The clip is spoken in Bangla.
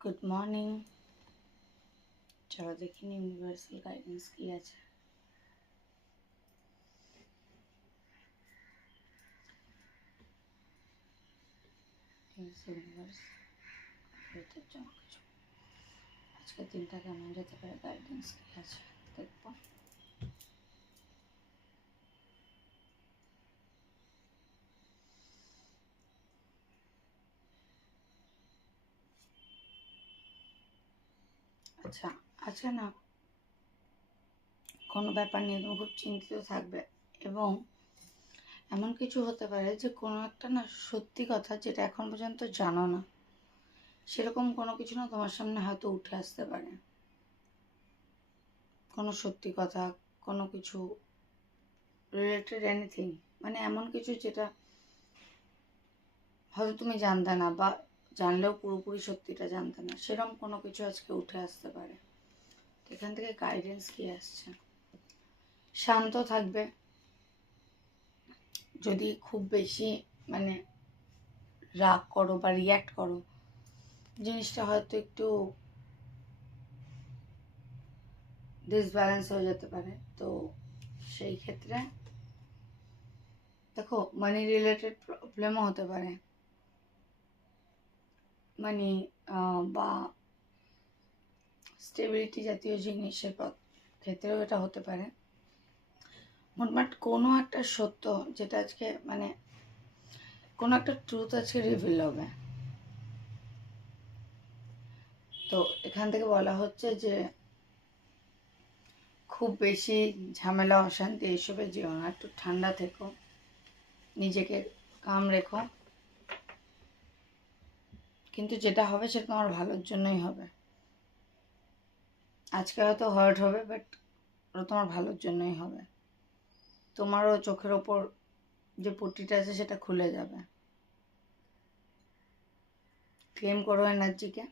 Good morning. चलो देखिए यूनिवर्सल गाइडेंस की আছে। यूनिवर्स আজকে দিনটা কেমন যেতে পারে গাইডেন্স কি আছে দেখবো। আচ্ছা, আজকে না কোনো ব্যাপার নিয়ে তুমি খুব চিন্তিত থাকবে এবং এমন কিছু হতে পারে যে কোনো একটা না সত্যি কথা যেটা এখন পর্যন্ত জানো না, সেরকম কোনো কিছু না তোমার সামনে হয়তো উঠে আসতে পারে। কোনো সত্যি কথা, কোনো কিছু রিলেটেড এনিথিং, মানে এমন কিছু যেটা হয়তো তুমি জানতে না বা জানলেও পুরোপুরি সত্যিটা জানতে না, সেরকম কোনো কিছু আজকে উঠে আসতে পারে। এখান থেকে গাইডেন্স কি আসছে, শান্ত থাকবে। যদি খুব বেশি মানে রাগ করো বা রিয়্যাক্ট করো, জিনিসটা হয়তো একটু ডিসব্যালেন্স হয়ে যেতে পারে। তো সেই ক্ষেত্রে দেখো মানি রিলেটেড প্রবলেমও হতে পারে, মানি বা স্টেবিলিটি জাতীয় জিনিসের ক্ষেত্রেও এটা হতে পারে। মোটমাট কোনো একটা সত্য যেটা আজকে মানে কোনো একটা ট্রুথ আজকে রিভিল হবে। তো এখান থেকে বলা হচ্ছে যে খুব বেশি ঝামেলা অশান্তি এসবে যেও না, একটু ঠান্ডা থেকো, নিজেকে কাম রেখো, কিন্তু যেটা হবে সেটা তোমার ভালোর জন্যই হবে। আজকে হয়তো হার্ট হবে, বাট ওটা তোমার ভালোর জন্যই হবে। তোমারও চোখের ওপর যে পট্টিটা আছে সেটা খুলে যাবে। ক্লেম করো এনার্জিকে।